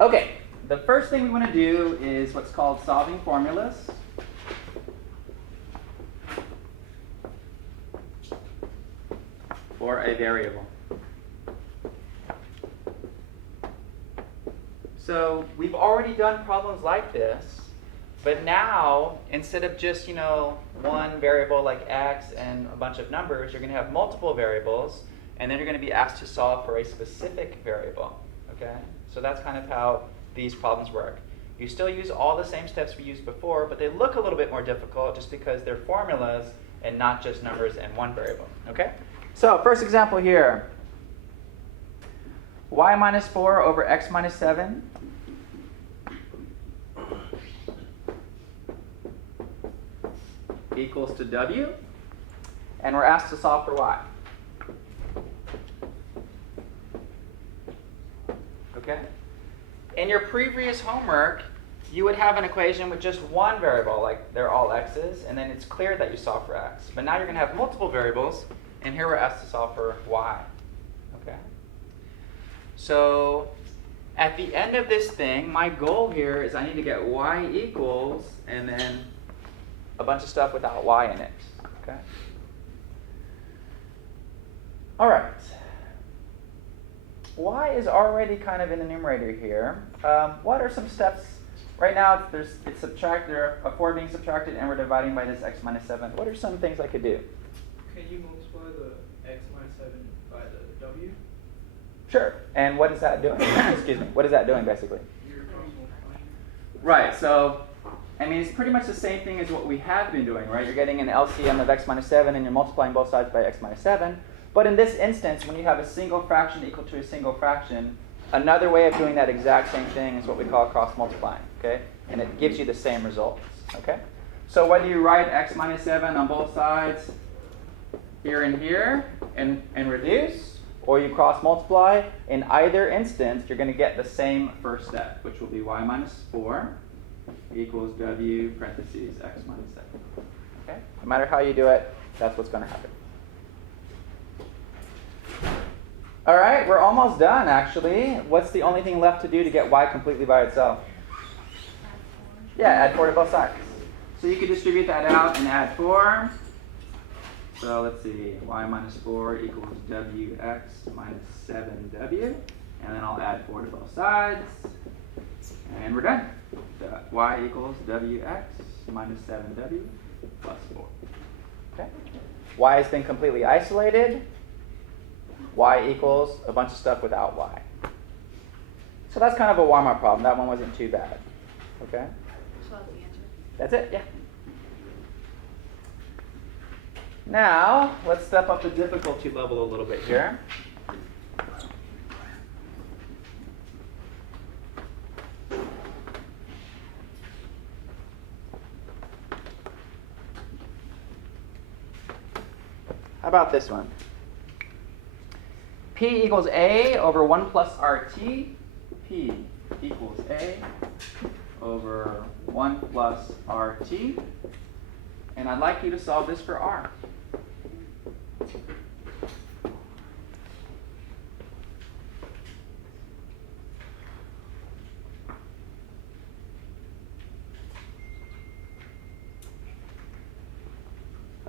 Okay, the first thing we want to do is what's called solving formulas. For a variable. So we've already done problems like this, but now instead of just, one variable like x and a bunch of numbers, you're going to have multiple variables, and then you're going to be asked to solve for a specific variable. Okay? So that's kind of how these problems work. You still use all the same steps we used before, but they look a little bit more difficult just because they're formulas and not just numbers and one variable. Okay? So first example here. Y minus 4 over x minus 7 equals to w, and we're asked to solve for y. Okay? In your previous homework, you would have an equation with just one variable, like they're all x's, and then it's clear that you solve for x. But now you're going to have multiple variables, and here we're asked to solve for y. Okay? So at the end of this thing, my goal here is I need to get y equals, and then a bunch of stuff without y in it. Okay? All right. Y is already kind of in the numerator here. What are some steps? Right now, it's subtract. There are 4 being subtracted, and we're dividing by this x minus 7. What are some things I could do? Can you multiply the x minus 7 by the w? Sure. And what is that doing? Excuse me. What is that doing, basically? You're multiplying. Right. So, it's pretty much the same thing as what we have been doing, right? You're getting an LCM of x minus 7, and you're multiplying both sides by x minus 7. But in this instance, when you have a single fraction equal to a single fraction, another way of doing that exact same thing is what we call cross multiplying, okay? And it gives you the same results, okay? So whether you write x minus 7 on both sides, here and here, and reduce, or you cross multiply, in either instance, you're going to get the same first step, which will be y minus 4 equals w parentheses x minus 7. Okay? No matter how you do it, that's what's going to happen. All right, we're almost done, actually. What's the only thing left to do to get y completely by itself? Yeah, add 4 to both sides. So you could distribute that out and add 4. So let's see, y minus 4 equals wx minus 7w. And then I'll add 4 to both sides. And we're done. So y equals wx minus 7w plus 4. Okay. Y has been completely isolated. Y equals a bunch of stuff without y. So that's kind of a warm-up problem. That one wasn't too bad. Okay? So that's the answer. That's it, yeah. Now, let's step up the difficulty level a little bit here. How about this one? P equals A over 1 plus RT. P equals A over 1 plus RT. And I'd like you to solve this for R.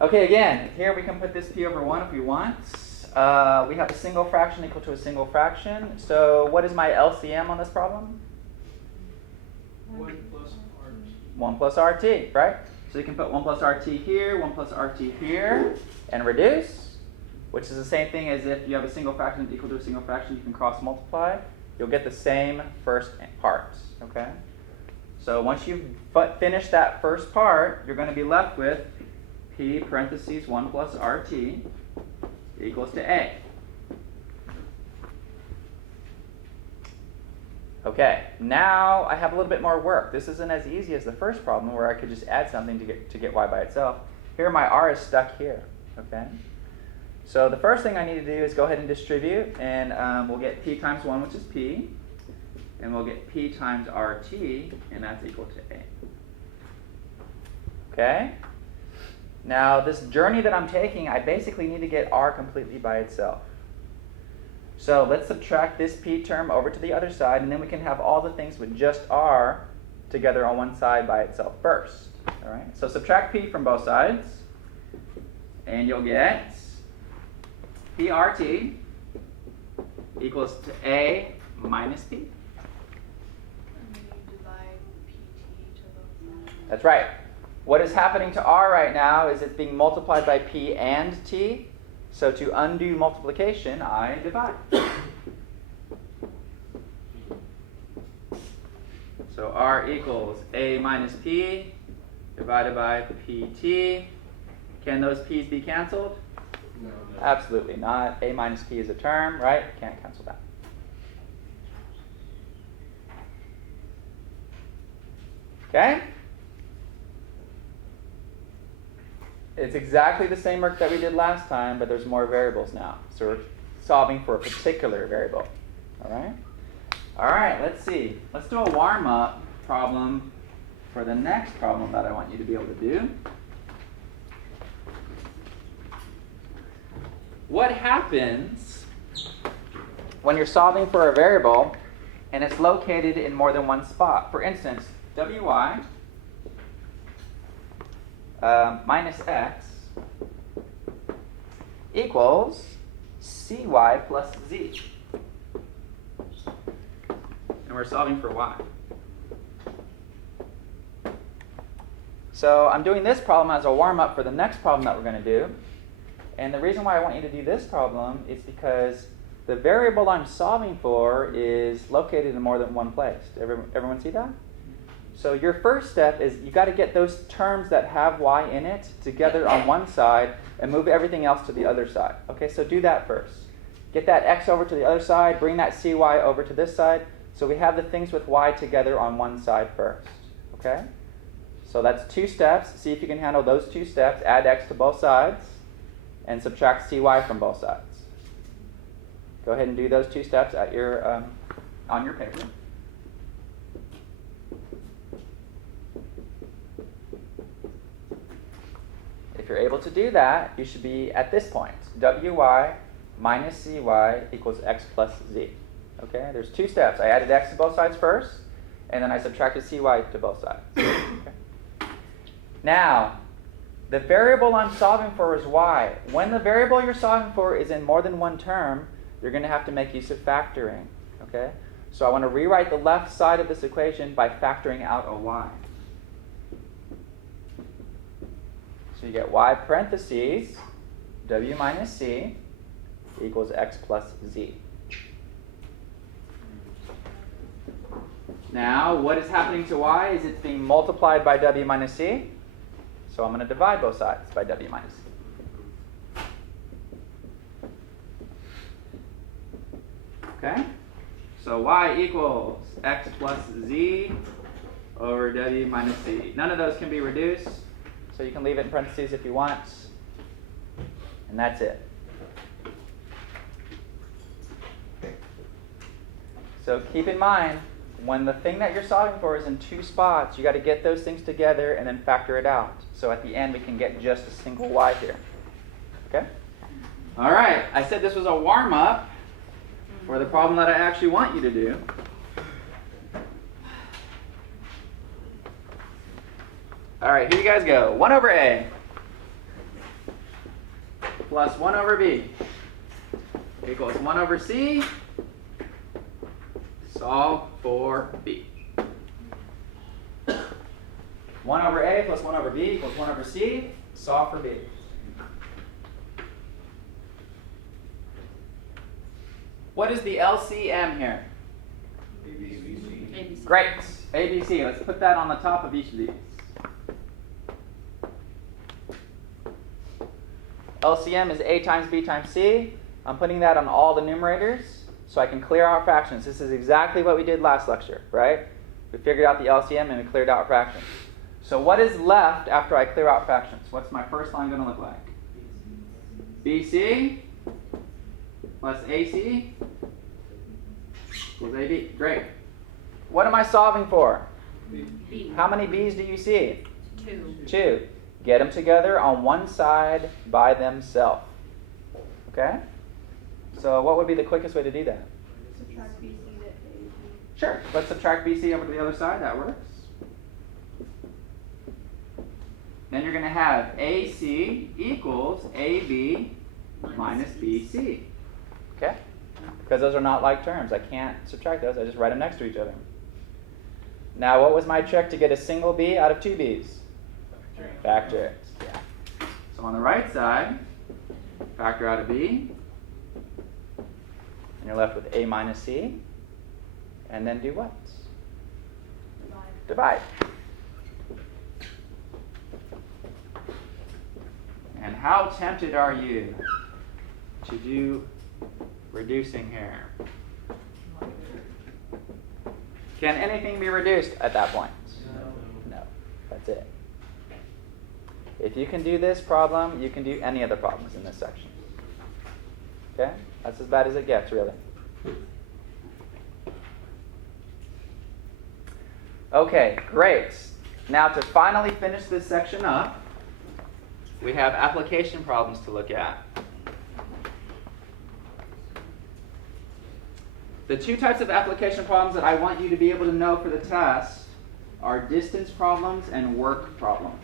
Okay, again, here we can put this P over 1 if we want. We have a single fraction equal to a single fraction. So what is my LCM on this problem? 1 plus RT. 1 plus RT, right? So you can put 1 plus RT here, 1 plus RT here, and reduce, which is the same thing as if you have a single fraction equal to a single fraction, you can cross multiply. You'll get the same first part, okay? So once you've finished that first part, you're going to be left with P parentheses 1 plus RT equals to A. Okay, now I have a little bit more work. This isn't as easy as the first problem where I could just add something to get y by itself. Here my R is stuck here, okay? So the first thing I need to do is go ahead and distribute, and we'll get P times 1, which is P, and we'll get P times RT, and that's equal to A. Okay? Now this journey that I'm taking, I basically need to get R completely by itself. So let's subtract this p term over to the other side, and then we can have all the things with just r together on one side by itself first. All right. So subtract p from both sides, and you'll get PRT equals to a minus p. And then you divide PT to both sides. That's right. What is happening to r right now is it's being multiplied by p and t. So to undo multiplication, I divide. So r equals a minus p divided by pt. Can those p's be canceled? No. Absolutely not. A minus p is a term, right? Can't cancel that. Okay? It's exactly the same work that we did last time, but there's more variables now. So we're solving for a particular variable. All right? All right, let's see. Let's do a warm-up problem for the next problem that I want you to be able to do. What happens when you're solving for a variable and it's located in more than one spot? For instance, wy minus x equals cy plus z. And we're solving for y. So I'm doing this problem as a warm-up for the next problem that we're going to do. And the reason why I want you to do this problem is because the variable I'm solving for is located in more than one place. Everyone see that? So your first step is you got to get those terms that have y in it together on one side and move everything else to the other side. Okay, so do that first. Get that x over to the other side, bring that cy over to this side. So we have the things with y together on one side first. Okay? So that's two steps. See if you can handle those two steps. Add x to both sides and subtract cy from both sides. Go ahead and do those two steps at your on your paper. If you're able to do that, you should be at this point. wy minus cy equals x plus z. Okay, there's two steps. I added x to both sides first, and then I subtracted cy to both sides. Okay. Now, the variable I'm solving for is y. When the variable you're solving for is in more than one term, you're going to have to make use of factoring. Okay, so I want to rewrite the left side of this equation by factoring out a y. So you get y parentheses w minus c equals x plus z. Now, what is happening to y is it's being multiplied by w minus c. So I'm going to divide both sides by w minus c. Okay? So y equals x plus z over w minus c. None of those can be reduced. So you can leave it in parentheses if you want. And that's it. So keep in mind, when the thing that you're solving for is in two spots, you got to get those things together and then factor it out. So at the end, we can get just a single y here. Okay? All right. I said this was a warm-up for the problem that I actually want you to do. All right, here you guys go. 1 over a plus 1 over b equals 1 over c. Solve for b. 1 over a plus 1 over b equals 1 over c. Solve for b. What is the LCM here? ABC. Great. ABC. Let's put that on the top of each of these. LCM is a times b times c. I'm putting that on all the numerators so I can clear out fractions. This is exactly what we did last lecture, right? We figured out the LCM and we cleared out fractions. So what is left after I clear out fractions? What's my first line going to look like? BC plus AC equals AB. Great. What am I solving for? B. How many B's do you see? 2. 2. Get them together on one side by themselves. Okay? So what would be the quickest way to do that? Subtract BC to AB. Sure. Let's subtract BC over to the other side. That works. Then you're going to have AC equals AB minus BC. Okay? Because those are not like terms. I can't subtract those. I just write them next to each other. Now, what was my trick to get a single B out of two B's? Factor it. Yeah. So on the right side, factor out a B. And you're left with A minus C. And then do what? Divide. And how tempted are you to do reducing here? Can anything be reduced at that point? No. That's it. If you can do this problem, you can do any of the problems in this section. Okay? That's as bad as it gets, really. Okay, great. Now to finally finish this section up, we have application problems to look at. The two types of application problems that I want you to be able to know for the test are distance problems and work problems.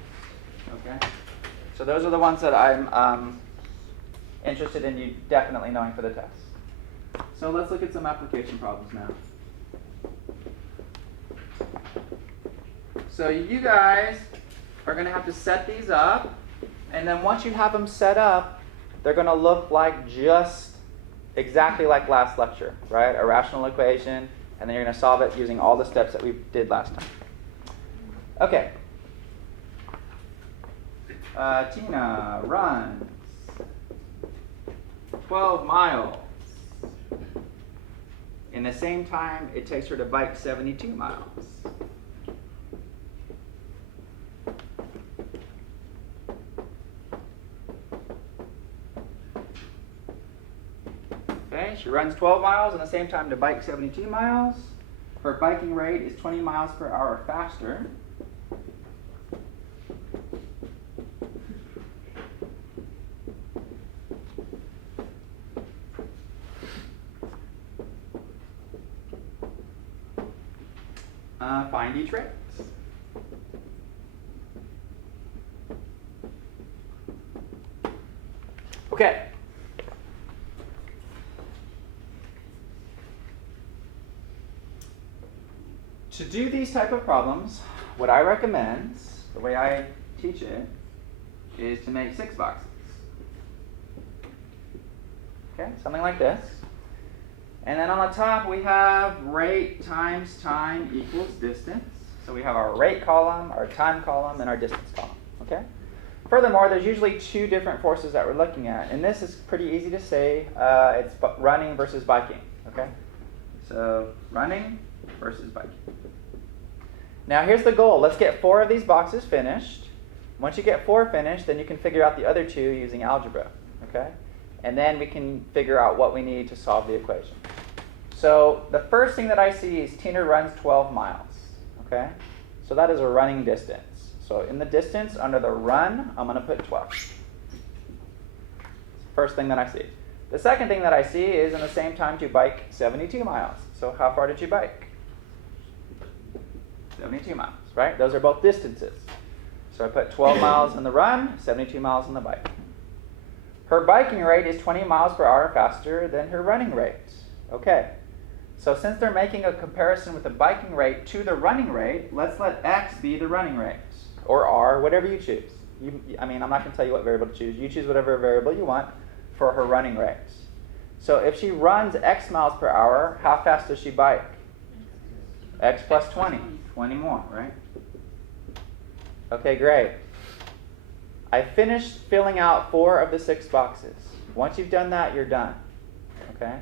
Okay? So those are the ones that I'm interested in you definitely knowing for the test. So let's look at some application problems now. So you guys are going to have to set these up, and then once you have them set up, they're going to look like just exactly like last lecture, right? A rational equation, and then you're going to solve it using all the steps that we did last time. Okay. Tina runs 12 miles in the same time it takes her to bike 72 miles. Okay, she runs 12 miles in the same time to bike 72 miles. Her biking rate is 20 miles per hour faster. Find each rate. Okay. To do these type of problems, what I recommend, the way I teach it, is to make 6 boxes. Okay, something like this. And then on the top we have rate times time equals distance. So we have our rate column, our time column, and our distance column. Okay. Furthermore, there's usually 2 different forces that we're looking at, and this is pretty easy to say. It's running versus biking. Okay. So running versus biking. Now here's the goal. Let's get 4 of these boxes finished. Once you get 4 finished, then you can figure out the other 2 using algebra. Okay. And then we can figure out what we need to solve the equation. So the first thing that I see is Tina runs 12 miles. Okay? So that is a running distance. So in the distance, under the run, I'm going to put 12. First thing that I see. The second thing that I see is in the same time to bike 72 miles. So how far did you bike? 72 miles, right? Those are both distances. So I put 12 miles in the run, 72 miles in the bike. Her biking rate is 20 miles per hour faster than her running rate. Okay. So since they're making a comparison with the biking rate to the running rate, let's let x be the running rate. Or r, whatever you choose. I'm not going to tell you what variable to choose. You choose whatever variable you want for her running rate. So if she runs x miles per hour, how fast does she bike? X plus 20. 20 more, right? Okay, great. I finished filling out 4 of the 6 boxes. Once you've done that, you're done. Okay?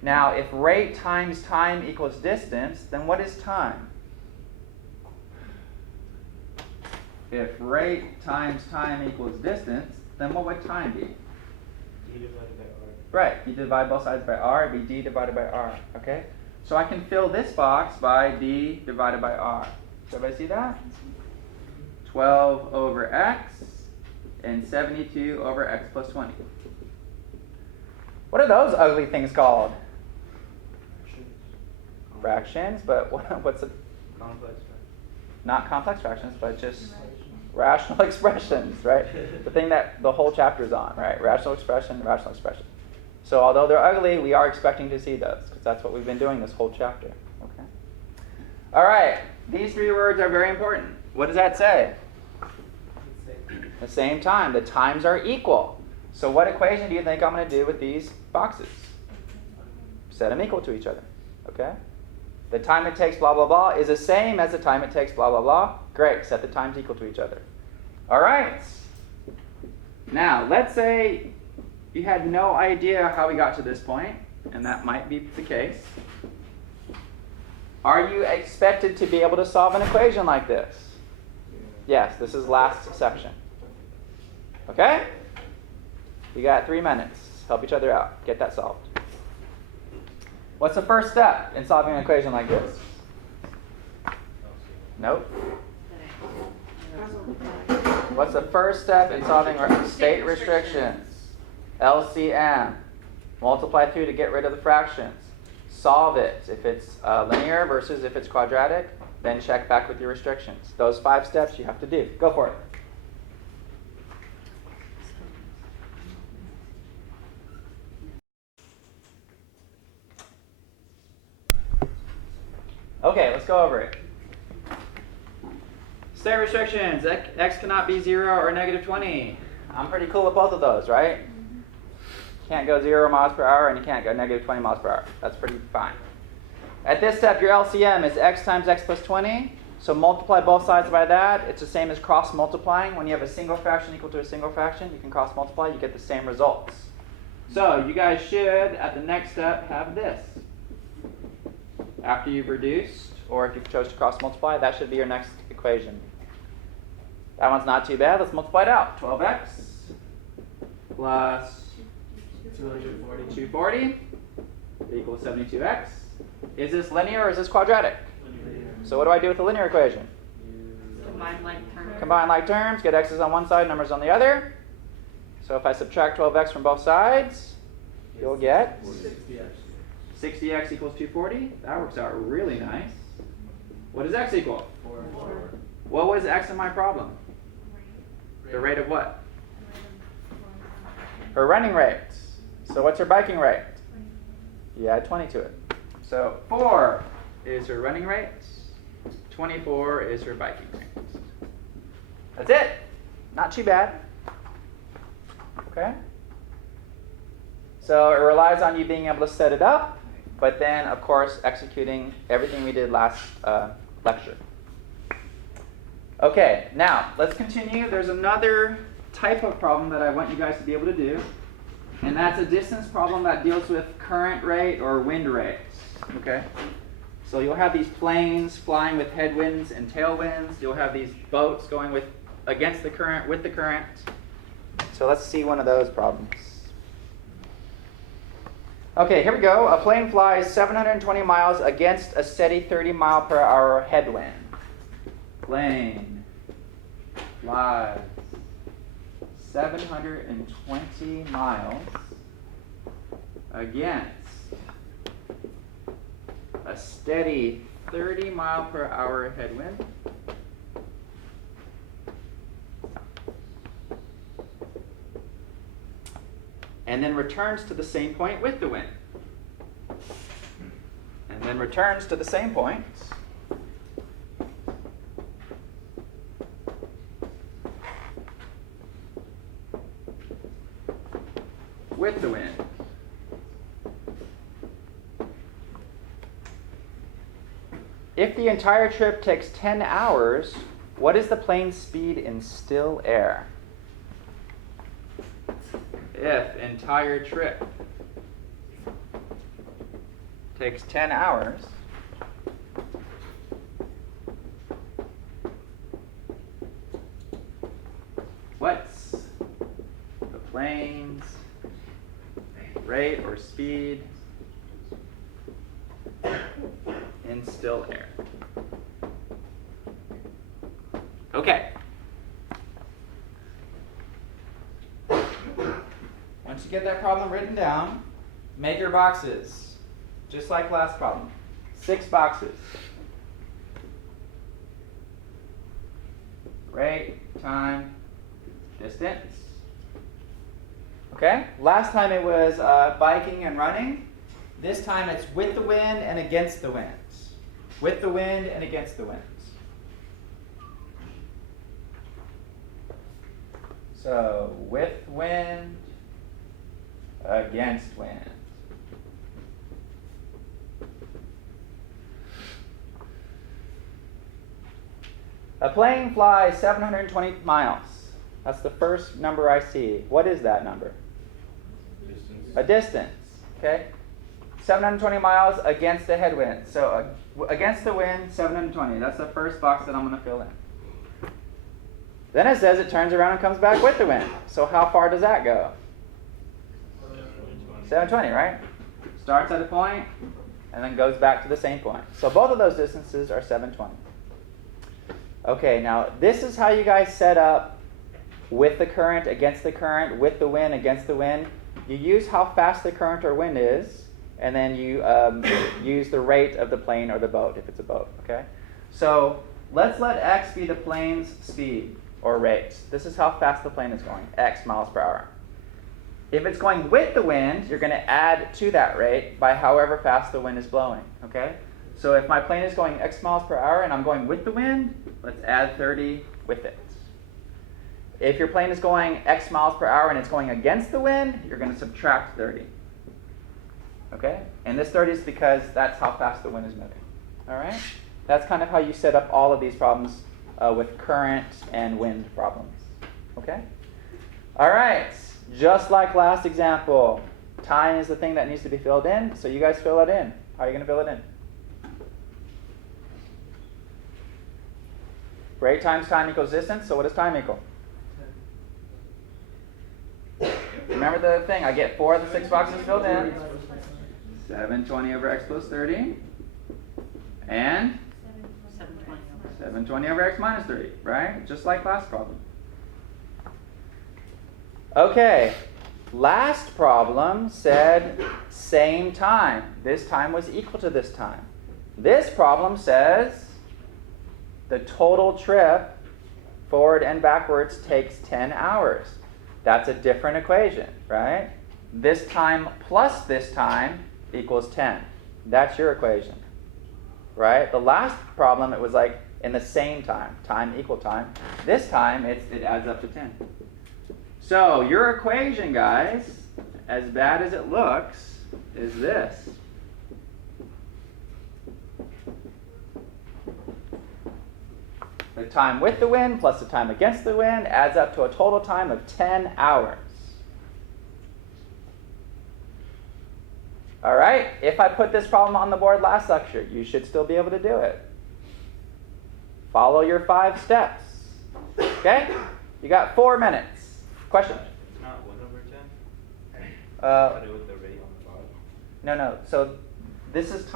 Now, if rate times time equals distance, then what is time? If rate times time equals distance, then what would time be? D divided by R. Right. You divide both sides by r, it'd be d divided by r. Okay? So I can fill this box by d divided by r. Does everybody see that? 12 over x and 72 over x plus 20. What are those ugly things called? Fractions, but what's a, Complex not complex fractions, but just rational expressions, right? The thing that the whole chapter is on, right? Rational expression, rational expression. So although they're ugly, we are expecting to see those, because that's what we've been doing this whole chapter. Okay. All right. These three words are very important. What does that say? At the same time, the times are equal. So what equation do you think I'm going to do with these boxes? Set them equal to each other. Okay? The time it takes blah, blah, blah is the same as the time it takes blah, blah, blah. Great. Set the times equal to each other. All right. Now, let's say you had no idea how we got to this point, and that might be the case. Are you expected to be able to solve an equation like this? Yes, this is last section. Okay? You got 3 minutes. Help each other out. Get that solved. What's the first step in solving an equation like this? Nope. What's the first step in solving state restrictions? LCM. Multiply through to get rid of the fractions. Solve it. If it's linear versus if it's quadratic, then check back with your restrictions. Those 5 steps you have to do. Go for it. Okay, let's go over it. State restrictions. X cannot be 0 or negative 20. I'm pretty cool with both of those, right? Can't go 0 miles per hour and you can't go negative 20 miles per hour. That's pretty fine. At this step, your LCM is x times x plus 20. So multiply both sides by that. It's the same as cross multiplying. When you have a single fraction equal to a single fraction, you can cross multiply. You get the same results. So you guys should, at the next step, have this. After you've reduced, or if you chose to cross multiply, that should be your next equation. That one's not too bad. Let's multiply it out. 12x plus 240 equals 72x. Is this linear or is this quadratic? Linear. So what do I do with the linear equation? Combine like terms. Combine like terms, get x's on one side, numbers on the other. So if I subtract 12x from both sides, you'll get 60x equals 240. That works out really nice. What does x equal? 4. What was x in my problem? The rate of what? Her running rate. So what's her biking rate? You add 20 to it. So 4 is her running rate. 24 is her biking rate. That's it. Not too bad. Okay? So it relies on you being able to set it up, but then, of course, executing everything we did last lecture. Okay, now let's continue. There's another type of problem that I want you guys to be able to do, and that's a distance problem that deals with current rate or wind rates. Okay? So you'll have these planes flying with headwinds and tailwinds. You'll have these boats going against the current, with the current. So let's see one of those problems. Okay, here we go. A plane flies 720 miles against a steady 30 mile per hour headwind. Plane flies 720 miles against a steady 30 mile per hour headwind. And then returns to the same point with the wind. And then returns to the same point. With the wind. If the entire trip takes 10 hours, what is the plane's speed in still air? If entire trip takes 10 hours, what's the plane's rate or speed in still air? Okay. Once you get that problem written down, Make your boxes, just like last problem. 6 boxes. Rate, time, distance. Okay? Last time it was biking and running. This time it's with the wind and against the winds. With the wind and against the winds. So, with wind, against wind. A plane flies 720 miles. That's the first number I see. What is that number? Distance. A distance. Okay? 720 miles against the headwind. So against the wind, 720. That's the first box that I'm going to fill in. Then it says it turns around and comes back with the wind. So how far does that go? 720, right? Starts at a point and then goes back to the same point. So both of those distances are 720. Okay, now this is how you guys set up with the current, against the current, with the wind, against the wind. You use how fast the current or wind is, and then you use the rate of the plane or the boat, if it's a boat, okay? So let's let x be the plane's speed or rate. This is how fast the plane is going, x miles per hour. If it's going with the wind, you're going to add to that rate by however fast the wind is blowing, okay? So if my plane is going x miles per hour and I'm going with the wind, let's add 30 with it. If your plane is going x miles per hour and it's going against the wind, you're going to subtract 30. Okay? And this 30 is because that's how fast the wind is moving. All right? That's kind of how you set up all of these problems with current and wind problems. Okay? All right. Just like last example, time is the thing that needs to be filled in, so you guys fill it in. How are you going to fill it in? Rate times time equals distance, so what does time equal? Remember the thing, I get 4 of the 6 boxes filled in. 720 over x plus 30. And 720 over x minus 30, right? Just like last problem. Okay, last problem said same time. This time was equal to this time. This problem says the total trip forward and backwards takes 10 hours. That's a different equation, right? This time plus this time equals 10. That's your equation, right? The last problem, it was like in the same time, time equal time. This time, it adds up to 10. So your equation, guys, as bad as it looks, is this. The time with the wind plus the time against the wind adds up to a total time of 10 hours. All right, if I put this problem on the board last lecture, you should still be able to do it. Follow your 5 steps. Okay? You got 4 minutes. Question? It's not 1 over 10? Uh, Put it with the rate on the bottom. No. So this is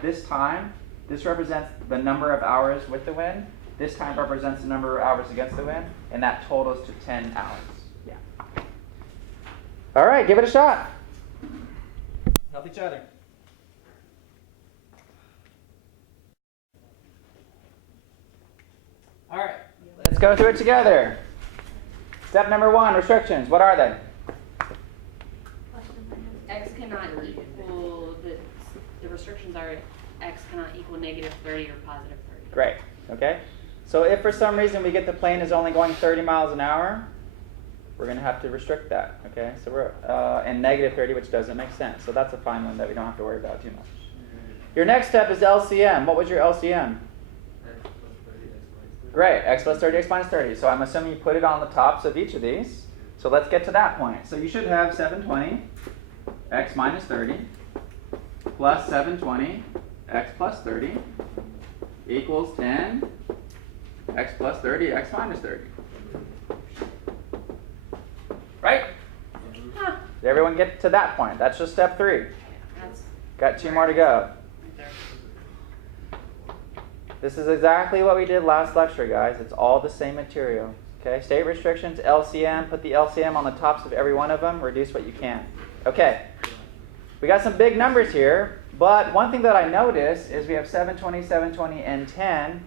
this time. This represents the number of hours with the wind. This time represents the number of hours against the wind, and that totals to 10 hours. Yeah. All right, give it a shot. Help each other. All right, let's go through it together. Step number 1, restrictions. What are they? X cannot equal, the restrictions are X cannot equal negative 30 or positive 30. Great. Okay. So if for some reason we get the plane is only going 30 miles an hour, we're going to have to restrict that. Okay. So we're and negative 30, which doesn't make sense. So that's a fine one that we don't have to worry about too much. Your next step is LCM. What was your LCM? X plus 30, x minus 30. Great. X plus 30, x minus 30. So I'm assuming you put it on the tops of each of these. So let's get to that point. So you should have 720 x minus 30 plus 720 x plus 30 equals 10 x plus 30 x minus 30. Right? Huh. Did everyone get to that point? That's just step 3. That's Got 2 more to go. right there. This is exactly what we did last lecture, guys. It's all the same material. Okay, state restrictions, LCM, put the LCM on the tops of every one of them, reduce what you can. Okay. We got some big numbers here, but one thing that I noticed is we have 720, 720, and 10.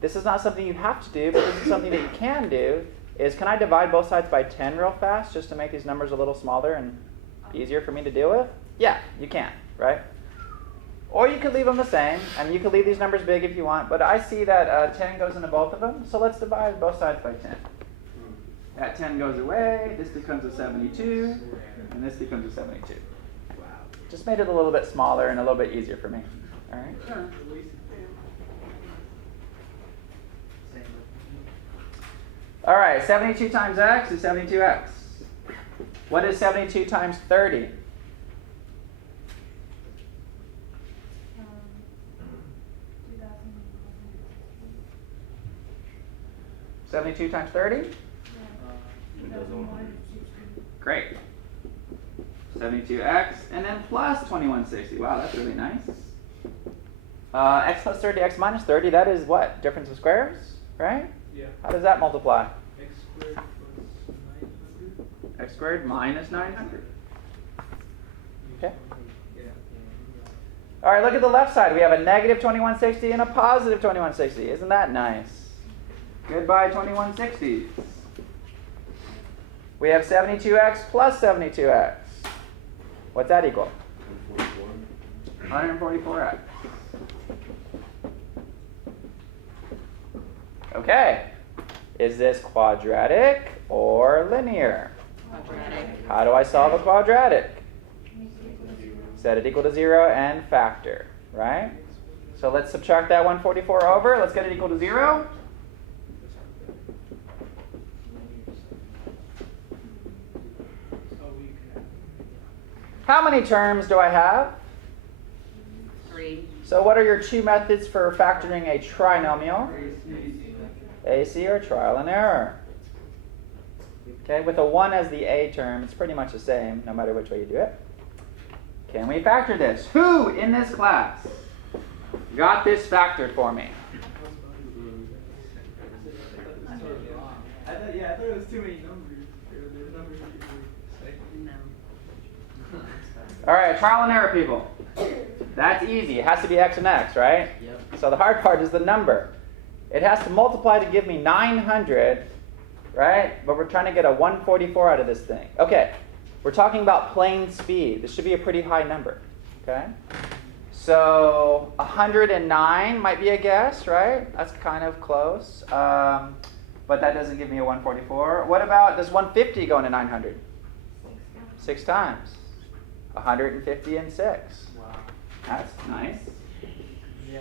This is not something you have to do, but this is something that you can do. Can I divide both sides by 10 real fast just to make these numbers a little smaller and easier for me to deal with? Yeah, you can, right? Or you could leave them the same, and you could leave these numbers big if you want, but I see that 10 goes into both of them, so let's divide both sides by 10. That 10 goes away, this becomes a 72, and this becomes a 72. Just made it a little bit smaller and a little bit easier for me. All right? All right, 72 times x is 72x. What is 72 times 30? 72 times 30? Great. 72x, and then plus 2160. Wow, that's really nice. X plus 30, x minus 30, that is what? Difference of squares, right? Yeah. How does that multiply? X squared plus 900. X squared minus 900. Okay. Yeah. All right, look at the left side. We have a negative 2160 and a positive 2160. Isn't that nice? Goodbye 2160s. We have 72x plus 72x. What's that equal? 144x. Okay. Is this quadratic or linear? Quadratic. How do I solve a quadratic? Set it equal to 0 and factor, right? So let's subtract that 144 over. Let's get it equal to 0. How many terms do I have? 3. So what are your two methods for factoring a trinomial? AC or trial and error. Okay, with a 1 as the A term, it's pretty much the same no matter which way you do it. Can we factor this? Who in this class got this factored for me? I thought it was too many numbers. There were numbers that you were saying. No. All right, trial and error people. That's easy. It has to be x and x, right? Yep. So the hard part is the number. It has to multiply to give me 900, right? But we're trying to get a 144 out of this thing. Okay, we're talking about plane speed. This should be a pretty high number, okay? So 109 might be a guess, right? That's kind of close. But that doesn't give me a 144. What about, does 150 go into 900? 6 times. 150 and 6. Wow. That's nice. Yeah.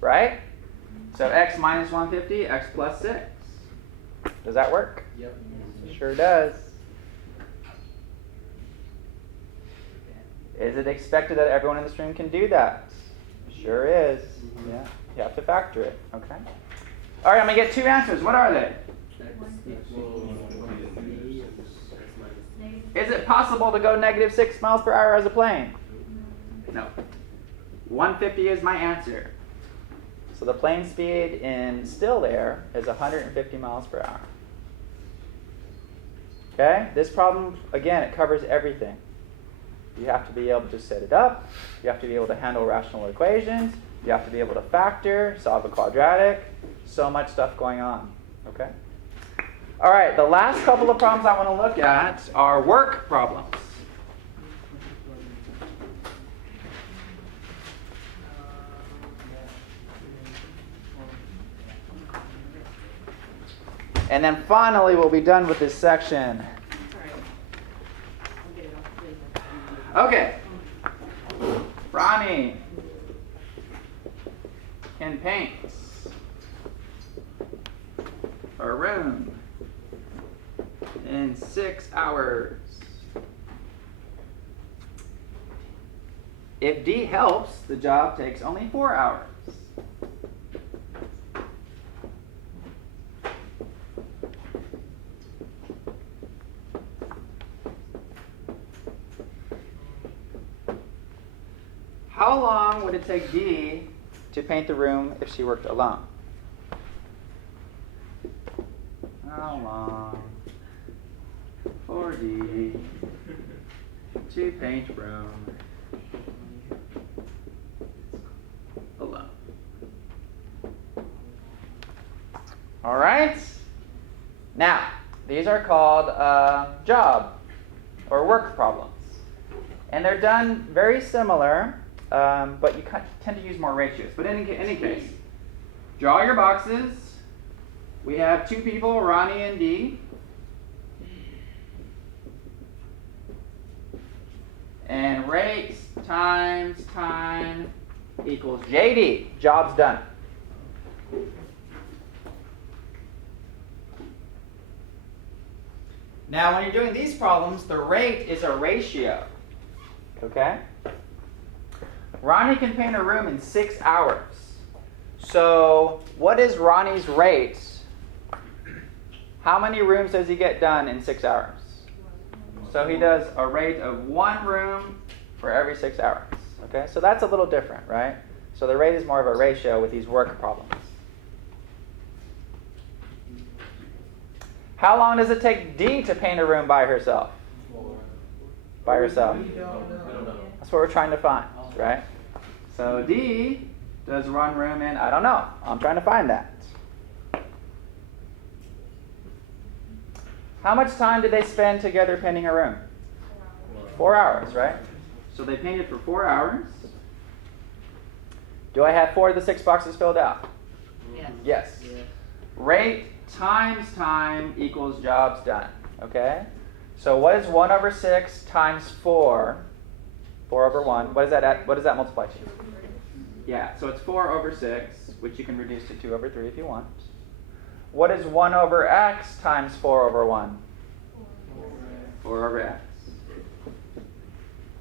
Right? So x minus 150, x plus 6. Does that work? Yep. Sure does. Is it expected that everyone in this room can do that? Sure is. Yeah. You have to factor it. Okay. All right, I'm going to get two answers. What are they? Is it possible to go negative 6 miles per hour as a plane? No. 150 is my answer. So the plane speed in still air is 150 miles per hour. Okay? This problem, again, it covers everything. You have to be able to set it up. You have to be able to handle rational equations. You have to be able to factor, solve a quadratic. So much stuff going on. Okay? All right, the last couple of problems I want to look at are work problems. And then finally, we'll be done with this section. That's all right. I'll get it off the paper. Okay. Ronnie can paint a room in 6 hours. If D helps, the job takes only 4 hours. How long would it take D to paint the room if she worked alone? How long for D to paint room alone. All right. Now, these are called job or work problems. And they're done very similar, but you tend to use more ratios. But in any case, draw your boxes. We have two people, Ronnie and Dee. And rate times time equals JD. Job's done. Now, when you're doing these problems, the rate is a ratio. Okay? Ronnie can paint a room in 6 hours. So, what is Ronnie's rate? How many rooms does he get done in 6 hours? So he does a rate of 1 room for every 6 hours. Okay? So that's a little different, right? So the rate is more of a ratio with these work problems. How long does it take Dee to paint a room by herself? By herself. That's what we're trying to find, right? So Dee does 1 room in, I don't know. I'm trying to find that. How much time did they spend together painting a room? 4 hours, right? So they painted for 4 hours. Do I have 4 of the 6 boxes filled out? Yes. Yes. Rate times time equals jobs done. Okay? So what is 1 over 6 times 4? 4 over 1. What does that multiply to? Yeah, so it's 4 over 6, which you can reduce to 2 over 3 if you want. What is 1 over x times 4 over 1? 4 over x.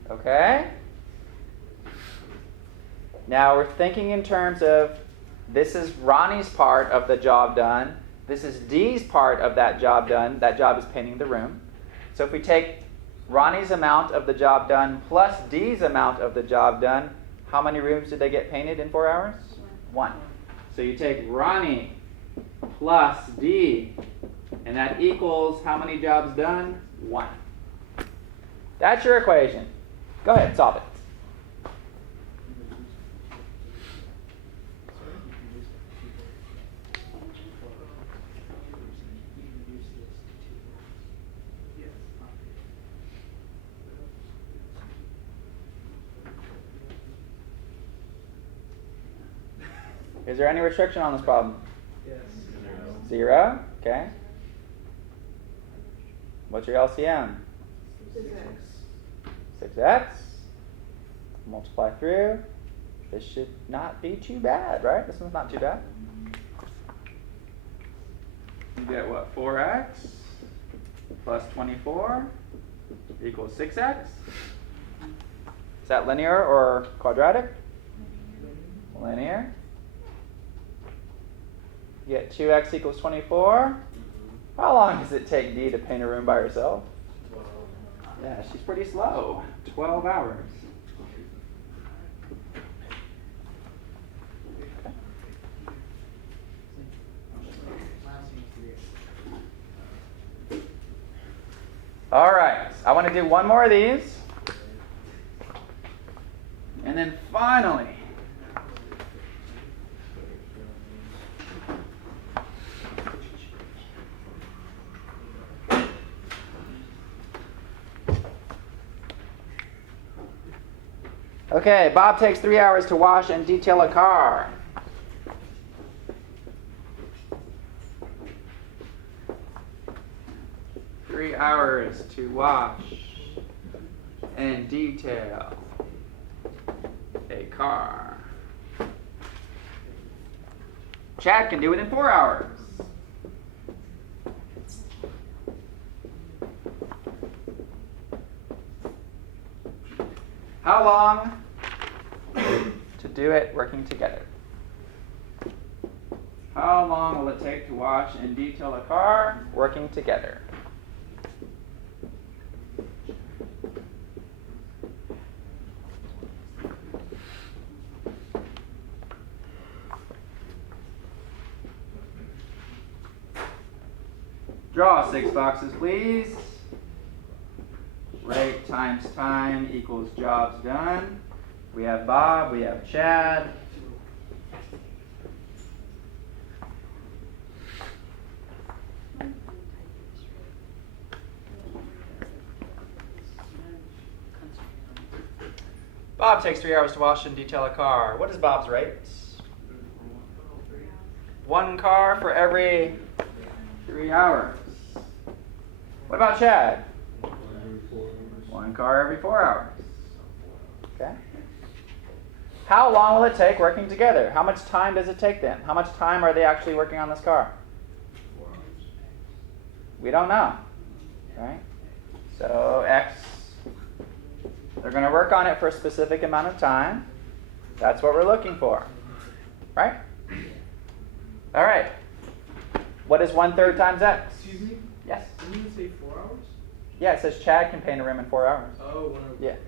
Okay? Now we're thinking in terms of, this is Ronnie's part of the job done. This is Dee's part of that job done. That job is painting the room. So if we take Ronnie's amount of the job done plus Dee's amount of the job done, how many rooms did they get painted in 4 hours? 1. So you take Ronnie plus D, and that equals how many jobs done? 1. That's your equation. Go ahead, solve it. Is there any restriction on this problem? Yes. 0. Okay. What's your LCM? 6x. Multiply through. This should not be too bad, right? This one's not too bad. You get what? 4x plus 24 equals 6x. Is that linear or quadratic? Linear. You get 2x equals 24. How long does it take Dee to paint a room by herself? Yeah, she's pretty slow. 12 hours. All right, I want to do one more of these. And then finally, okay, Bob takes 3 hours to wash and detail a car. Three hours to wash and detail a car. Chad can do it in 4 hours. How long to do it working together? How long will it take to wash and detail a car working together? Draw 6 boxes, please. rate times time equals jobs done. We have Bob, we have Chad. Bob takes 3 hours to wash and detail a car. What is Bob's rate? 1 car for every 3 hours. What about Chad? 1 car every 4 hours. Okay. How long will it take working together? How much time does it take them? How much time are they actually working on this car? 4 hours. We don't know. Right? So X, they're going to work on it for a specific amount of time. That's what we're looking for. Right? All right. What is 1/3 times X? Excuse me? Yes. Didn't you say 4 hours? Yeah, it says Chad can paint a room in 4 hours. Oh, 1 hour. Yeah. Okay.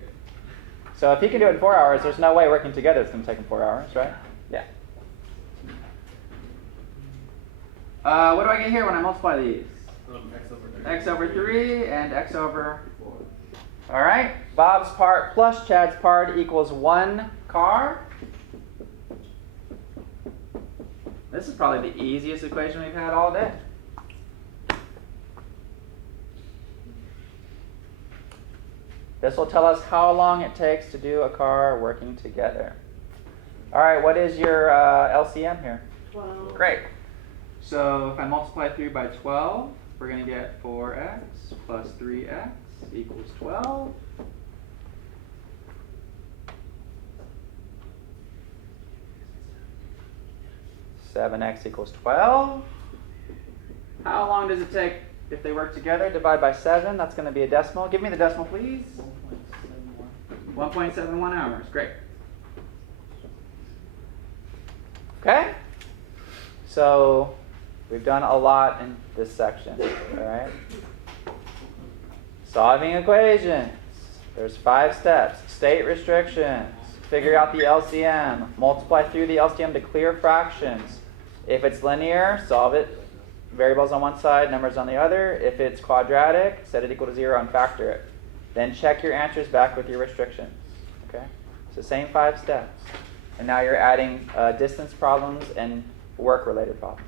So if he can do it in 4 hours, there's no way working together it's going to take him 4 hours, right? Yeah. What do I get here when I multiply these? X over 3. X over 3 and X over 4. All right. Bob's part plus Chad's part equals 1 car. This is probably the easiest equation we've had all day. This will tell us how long it takes to do a car working together. All right, what is your LCM here? 12. Great. So if I multiply through by 12, we're going to get 4x plus 3x equals 12. 7x equals 12. How long does it take if they work together? Divide by 7. That's going to be a decimal. Give me the decimal, please. 1.71 hours. Great. Okay? So we've done a lot in this section. All right? Solving equations. There's 5 steps. State restrictions. Figure out the LCM. Multiply through the LCM to clear fractions. If it's linear, solve it. Variables on one side, numbers on the other. If it's quadratic, set it equal to 0 and factor it. Then check your answers back with your restrictions. Okay? It's the same 5 steps. And now you're adding distance problems and work-related problems.